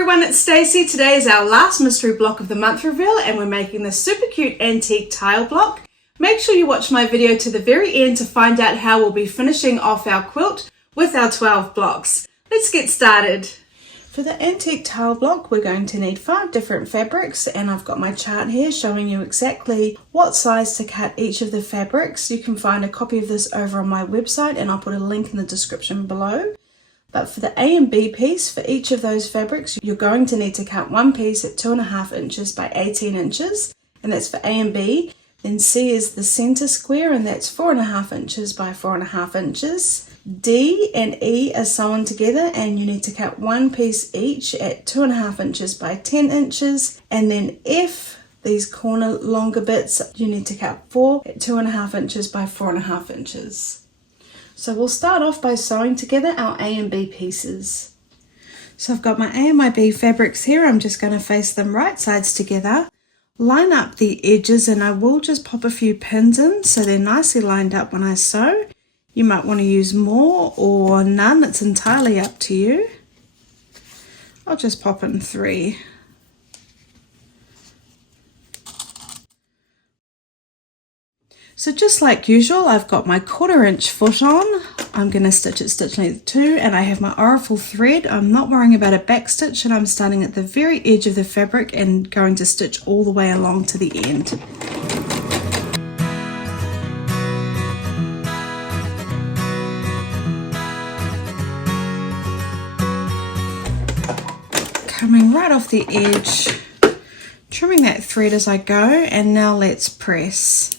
everyone, it's Stacey. Today is our last mystery block of the month reveal and we're making this super cute antique tile block. Make sure you watch my video to the very end to find out how we'll be finishing off our quilt with our 12 blocks. Let's get started. For the antique tile block, we're going to need 5 different fabrics, and I've got my chart here showing you exactly what size to cut each of the fabrics. You can find a copy of this over on my website and I'll put a link in the description below. But for the A and B piece, for each of those fabrics, you're going to need to cut one piece at 2.5 inches by 18 inches, and that's for A and B. Then C is the center square, and that's 4.5 inches by 4.5 inches. D and E are sewn together, and you need to cut one piece each at 2.5 inches by 10 inches. And then F, these corner longer bits, you need to cut 4 at 2.5 inches by 4.5 inches. So we'll start off by sewing together our A and B pieces. So I've got my A and my B fabrics here. I'm just going to face them right sides together. Line up the edges, and I will just pop a few pins in so they're nicely lined up when I sew. You might want to use more or none, it's entirely up to you. I'll just pop in 3. So just like usual, I've got my 1/4 inch foot on. I'm going to stitch length 2, and I have my orifle thread. I'm not worrying about a back stitch, and I'm starting at the very edge of the fabric and going to stitch all the way along to the end. Coming right off the edge, trimming that thread as I go, and now let's press.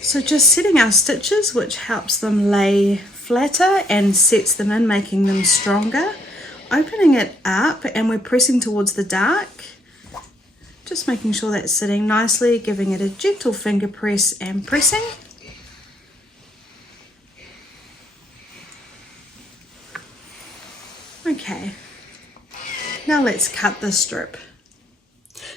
So just setting our stitches, which helps them lay flatter and sets them in, making them stronger. Opening it up, and we're pressing towards the dark. Just making sure that's sitting nicely, giving it a gentle finger press and pressing. Okay, now let's cut the strip.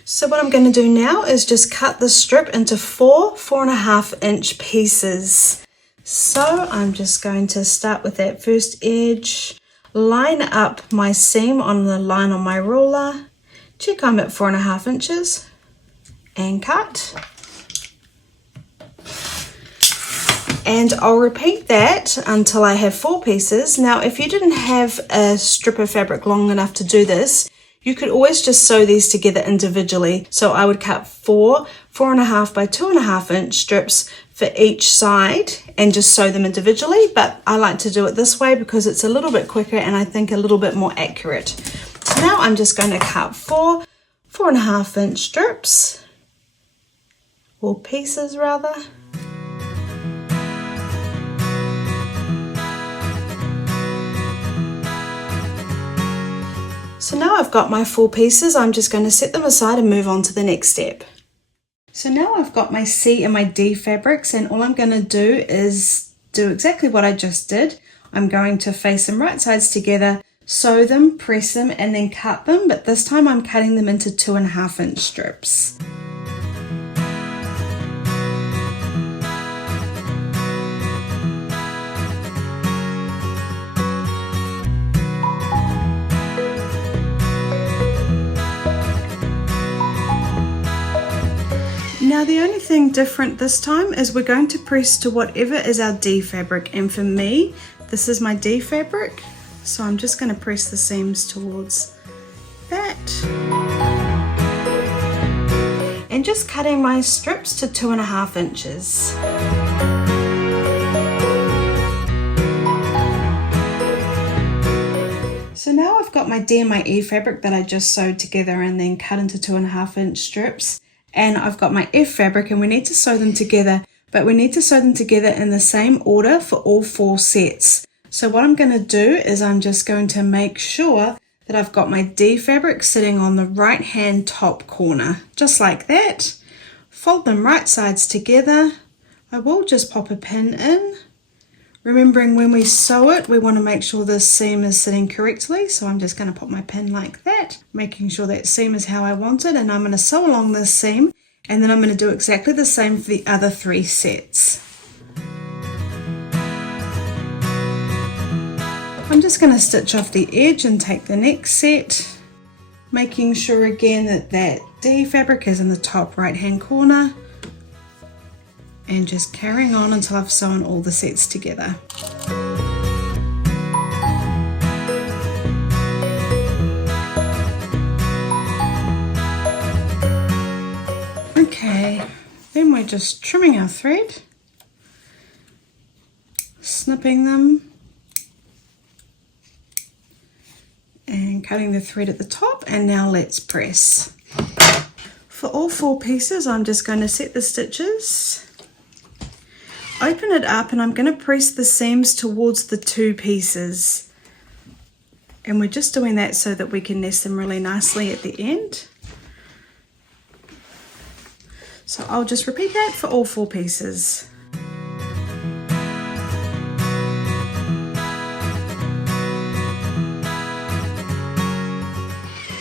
So what I'm going to do now is just cut the strip into 4.5 inch pieces. So I'm just going to start with that first edge, line up my seam on the line on my ruler, check I'm at 4.5 inches, and cut. And I'll repeat that until I have 4 pieces. Now, if you didn't have a strip of fabric long enough to do this, you could always just sew these together individually. So I would cut 4.5 by 2.5 inch strips for each side and just sew them individually. But I like to do it this way because it's a little bit quicker and I think a little bit more accurate. So now I'm just going to cut 4.5 inch strips, or pieces rather. So now I've got my 4 pieces, I'm just going to set them aside and move on to the next step. So now I've got my C and my D fabrics, and all I'm going to do is do exactly what I just did. I'm going to face them right sides together, sew them, press them, and then cut them, but this time I'm cutting them into 2.5 inch strips. Now the only thing different this time is we're going to press to whatever is our D fabric, and for me this is my D fabric, so I'm just going to press the seams towards that and just cutting my strips to 2.5 inches. So now I've got my D and my E fabric that I just sewed together and then cut into 2.5 inch strips. And I've got my F fabric, and we need to sew them together, but we need to sew them together in the same order for all 4 sets. So what I'm going to do is I'm just going to make sure that I've got my D fabric sitting on the right hand top corner, just like that. Fold them right sides together. I will just pop a pin in. Remembering when we sew it, we want to make sure this seam is sitting correctly. So I'm just going to pop my pin like that, making sure that seam is how I want it. And I'm going to sew along this seam, and then I'm going to do exactly the same for the other 3 sets. I'm just going to stitch off the edge and take the next set. Making sure again that that D fabric is in the top right hand corner, and just carrying on until I've sewn all the sets together. Okay, then we're just trimming our thread, snipping them, and cutting the thread at the top, and now let's press. For all 4 pieces, I'm just going to set the stitches, open it up, and I'm going to press the seams towards the 2 pieces. And we're just doing that so that we can nest them really nicely at the end. So I'll just repeat that for all 4 pieces.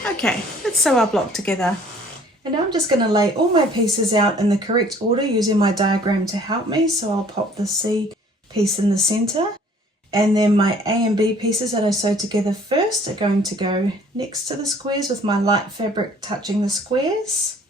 Okay, let's sew our block together. And now I'm just going to lay all my pieces out in the correct order using my diagram to help me. So I'll pop the C piece in the center, and then my A and B pieces that I sewed together first are going to go next to the squares with my light fabric touching the squares.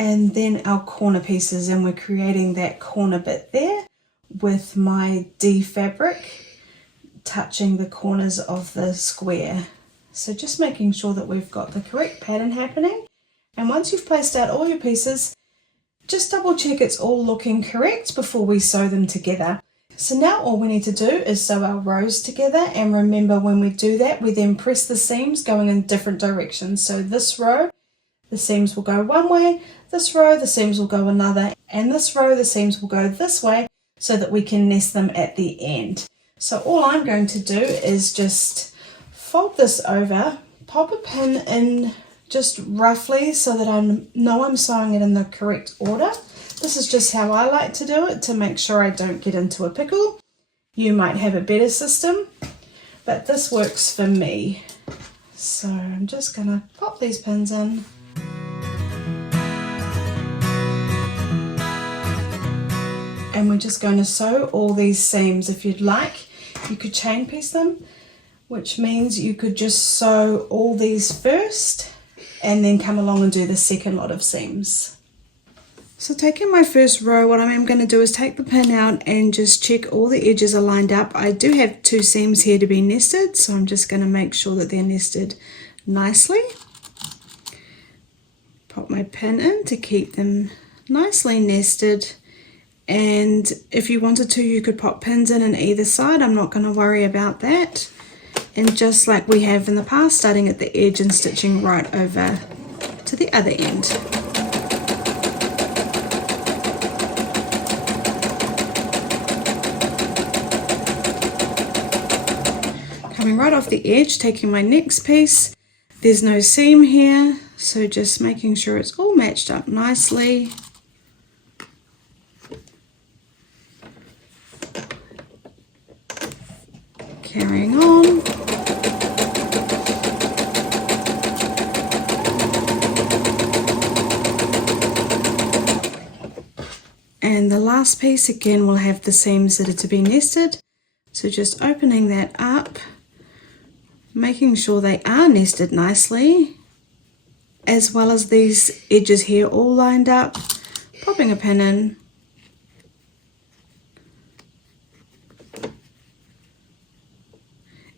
And then our corner pieces, and we're creating that corner bit there with my D fabric touching the corners of the square. So just making sure that we've got the correct pattern happening. And once you've placed out all your pieces, just double check it's all looking correct before we sew them together. So now all we need to do is sew our rows together, and remember when we do that, we then press the seams going in different directions. So this row, the seams will go one way, this row, the seams will go another, and this row, the seams will go this way, so that we can nest them at the end. So all I'm going to do is just fold this over, pop a pin in just roughly so that I know I'm sewing it in the correct order. This is just how I like to do it to make sure I don't get into a pickle. You might have a better system, but this works for me. So I'm just going to pop these pins in. And we're just going to sew all these seams. If you'd like, you could chain piece them, which means you could just sew all these first and then come along and do the second lot of seams. So taking my first row, what I'm going to do is take the pin out and just check all the edges are lined up. I do have 2 seams here to be nested, so I'm just going to make sure that they're nested nicely. Pop my pin in to keep them nicely nested. And if you wanted to, you could pop pins in either side. I'm not going to worry about that. And just like we have in the past, starting at the edge and stitching right over to the other end. Coming right off the edge, taking my next piece. There's no seam here, so just making sure it's all matched up nicely. Carrying on. And the last piece again will have the seams that are to be nested. So just opening that up, making sure they are nested nicely, as well as these edges here all lined up, popping a pin in.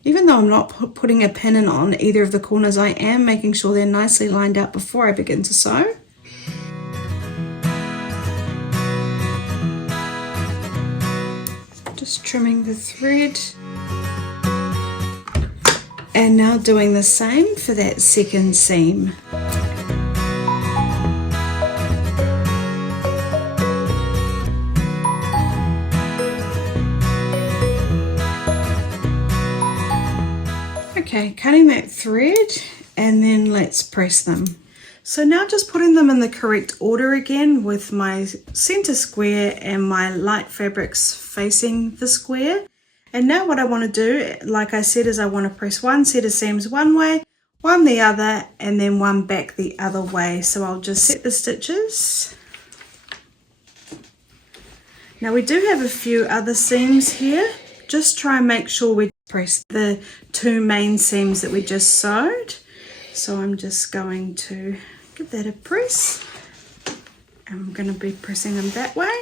Even though I'm not putting a pin in on either of the corners, I am making sure they're nicely lined up before I begin to sew. Just trimming the thread. And now doing the same for that second seam. Okay, cutting that thread, and then let's press them. So now just putting them in the correct order again with my center square and my light fabrics facing the square. And now what I want to do, like I said, is I want to press one set of seams one way, one the other, and then one back the other way. So I'll just set the stitches, Now we do have a few other seams here. Just try and make sure we press the 2 main seams that we just sewed. So I'm just going to give that a press. And I'm going to be pressing them that way.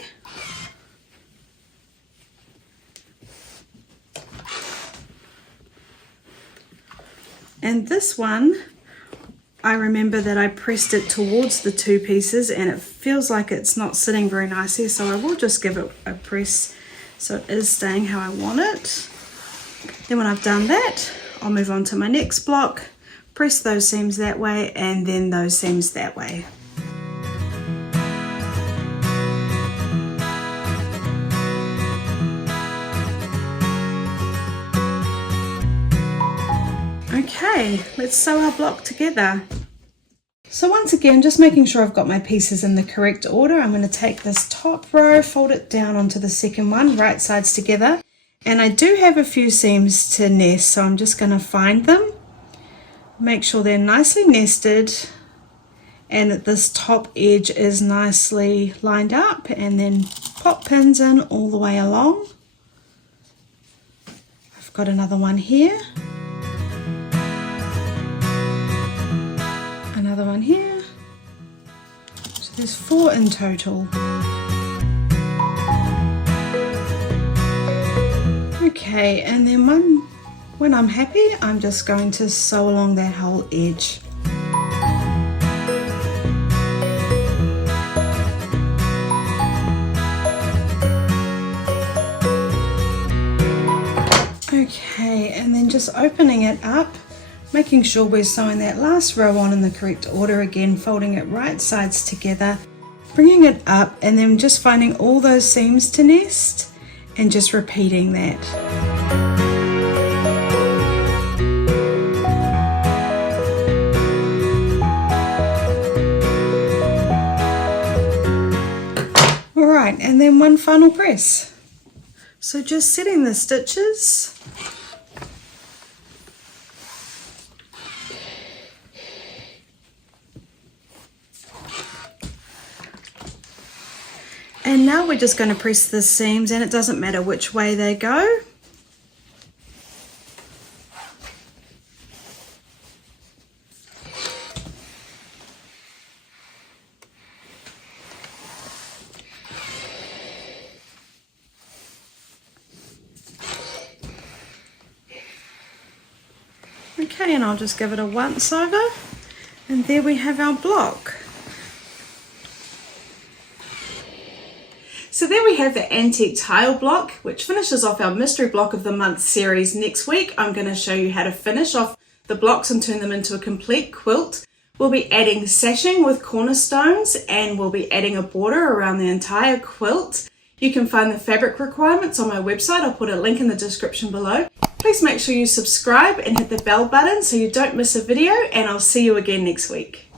And this one, I remember that I pressed it towards the 2 pieces and it feels like it's not sitting very nicely, so I will just give it a press so it is staying how I want it. Then when I've done that, I'll move on to my next block, press those seams that way and then those seams that way. Okay, let's sew our block together. So once again, just making sure I've got my pieces in the correct order, I'm going to take this top row, fold it down onto the second one, right sides together. And I do have a few seams to nest, so I'm just going to find them. Make sure they're nicely nested and that this top edge is nicely lined up, and then pop pins in all the way along. I've got another one here. Another one here. So there's 4 in total. Okay, and then when I'm happy, I'm just going to sew along that whole edge. Okay, and then just opening it up, making sure we're sewing that last row on in the correct order again, folding it right sides together, bringing it up, and then just finding all those seams to nest and just repeating that. All right, and then one final press. So just setting the stitches. And now we're just going to press the seams, and it doesn't matter which way they go. Okay, and I'll just give it a once over, and there we have our block. So there we have the Antique Tile Block, which finishes off our Mystery Block of the Month series. Next week, I'm going to show you how to finish off the blocks and turn them into a complete quilt. We'll be adding sashing with cornerstones, and we'll be adding a border around the entire quilt. You can find the fabric requirements on my website. I'll put a link in the description below. Please make sure you subscribe and hit the bell button so you don't miss a video, and I'll see you again next week.